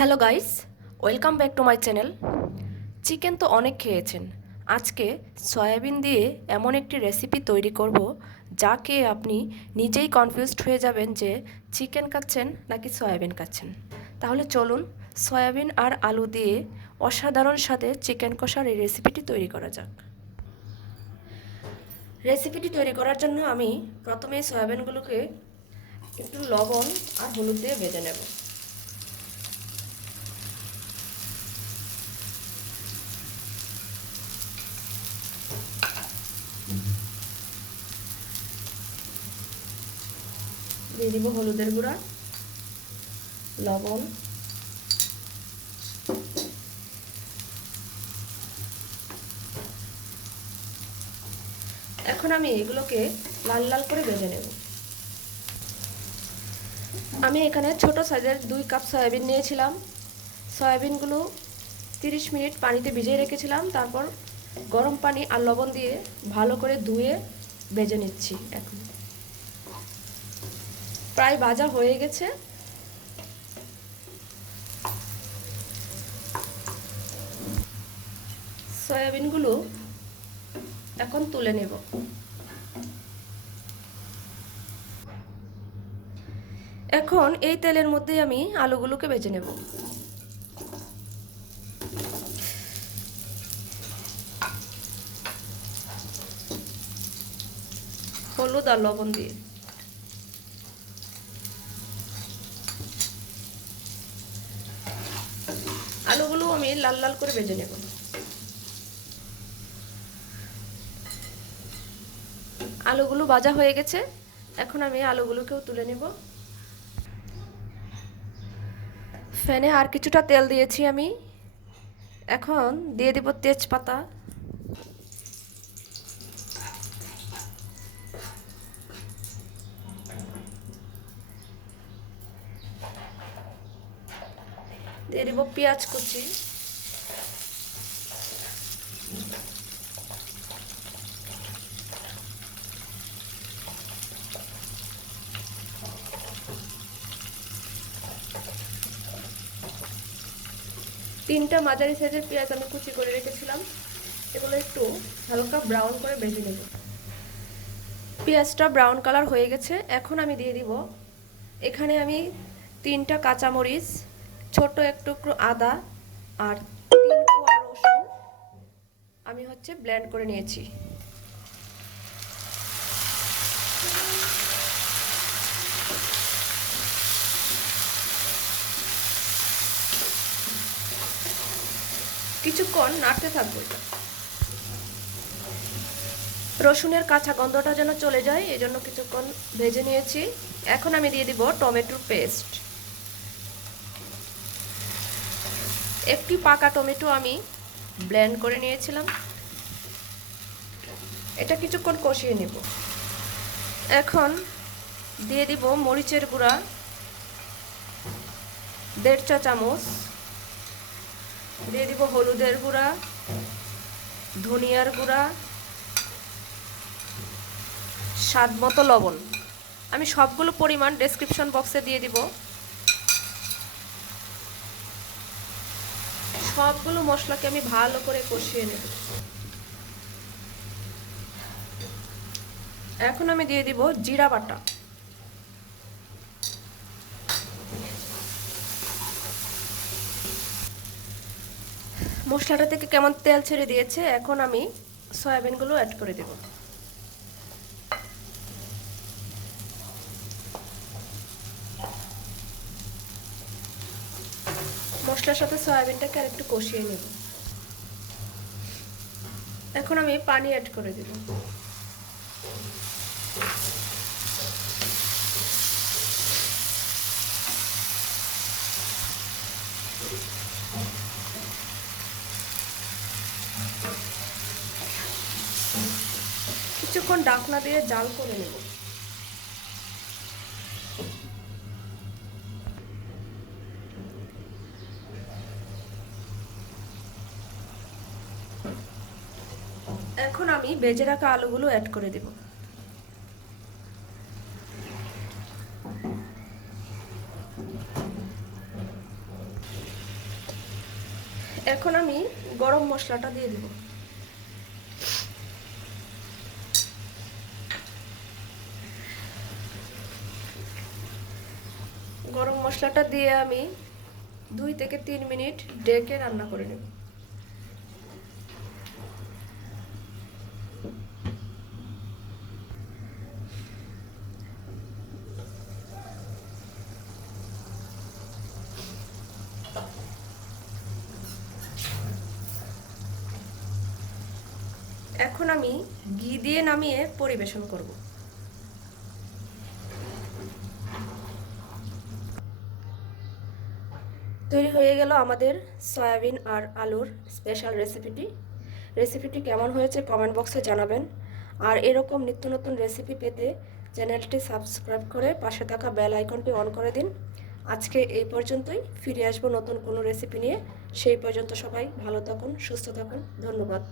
Hello guys, welcome back to my channel. Chicken তো অনেক খেয়েছেন। আজকে সয়াবিন দিয়ে এমন একটি রেসিপি তৈরি করব যা খেয়ে আপনি নিজেই কনফিউজড হয়ে যাবেন যে চিকেন খাচ্ছেন নাকি সয়াবিন খাচ্ছেন। তাহলে চলুন সয়াবিন আর আলু দিয়ে অসাধারণ স্বাদে চিকেন কষার এই রেসিপিটি তৈরি করা যাক। রেসিপিটি তৈরি করার জন্য আমি প্রথমে সয়াবিনগুলোকে একটু লবণ আর হলুদ দিয়ে ভেজে নেব। দিয়ে দিব হলুদের গুঁড়া, লবণ, এখন আমি এগুলোকে লাল লাল করে ভেজে নেব। আমি এখানে ছোট সাইজের 2 কাপ সয়াবিন নিয়েছিলাম। সয়াবিনগুলো 30 মিনিট পানিতে ভিজিয়ে রেখেছিলাম, তারপর গরম পানি আর লবণ দিয়ে ভালো করে ধুয়ে ভেজে নিচ্ছি। এখন প্রায় ভাজা হয়ে গেছে। সয়াবিনগুলো এখন তুলে নেব। এখন এই তেলের মধ্যে আমি আলুগুলোকে ভেজে নেব। হলুদ আর লবণ দিয়ে আলুগুলো আমি লাল লাল করে ভেজে নেব। আলুগুলো ভাজা হয়ে গেছে। এখন আমি আলুগুলোকেও তুলে নেব। ফ্যানে আর কিছুটা তেল দিয়েছি আমি। এখন দিয়ে দেব তেজপাতা, দিয়ে দেব পেঁয়াজ কুচি, তিনটা মাঝারি সাইজের পেঁয়াজ আমি কুচি করে রেখেছিলাম। এগুলো একটু হালকা ব্রাউন করে ভেজে নেব। পেঁয়াজটা ব্রাউন কালার হয়ে গেছে। এখন আমি দিয়ে দিব, এখানে আমি 3টা কাঁচামরিচ, ছোট এক টুকরো আদা আর 3 কোয়া রসুন আমি ব্লেন্ড করে নিয়েছি। কিছুক্ষণ নাড়তে থাকবো। রসুনের কাঁচা গন্ধটা যেন চলে যায়, এজন্য কিছুক্ষণ ভেজে নিয়েছি। এখন আমি দিয়ে দিব টমেটোর পেস্ট। একটি পাকা টমেটো আমি ব্লেন্ড করে নিয়েছিলাম। এটা কিছুক্ষণ কষিয়ে নেব। এখন দিয়ে দিব মরিচের গুঁড়া 1.5 চা চামচ, দিয়ে দিব হলুদের গুঁড়া, ধনিয়ার গুঁড়া, স্বাদ মতো লবণ। আমি সবগুলো পরিমাণ ডেসক্রিপশন বক্সে দিয়ে দিব। সবগুলো মশলাকে আমি ভালো করে কষিয়ে নেব। এখন আমি দিয়ে দিব জিরা বাটা। মশলাটা থেকে কেমন তেল ছেড়ে দিয়েছে। এখন আমি সয়াবিনগুলো অ্যাড করে দেব। মশলার সাথে সয়াবিনটাকে আরেকটু কষিয়ে নেব। এখন আমি পানি অ্যাড করে দেব। কিছুক্ষণ ঢাকনা দিয়ে জাল করে নেব। এখন আমি ভেজে রাখা আলুগুলো অ্যাড করে দেব। এখন আমি গরম মশলাটা দিয়ে দিব। গরম মশলাটা দিয়ে আমি 2 থেকে 3 মিনিট ঢেকে রান্না করে নেব। এখন আমি ঘি দিয়ে নামিয়ে পরিবেশন করব। তৈরি হয়ে গেল আমাদের সয়াবিন আর আলুর স্পেশাল রেসিপিটি কেমন হয়েছে কমেন্ট বক্সে জানাবেন। আর এরকম নিত্য নতুন রেসিপি পেতে চ্যানেলটি সাবস্ক্রাইব করে পাশে থাকা বেল আইকনটি অন করে দিন। আজকে এই পর্যন্তই, ফিরে আসবো নতুন কোনো রেসিপি নিয়ে। সেই পর্যন্ত সবাই ভালো থাকুন, সুস্থ থাকুন। ধন্যবাদ।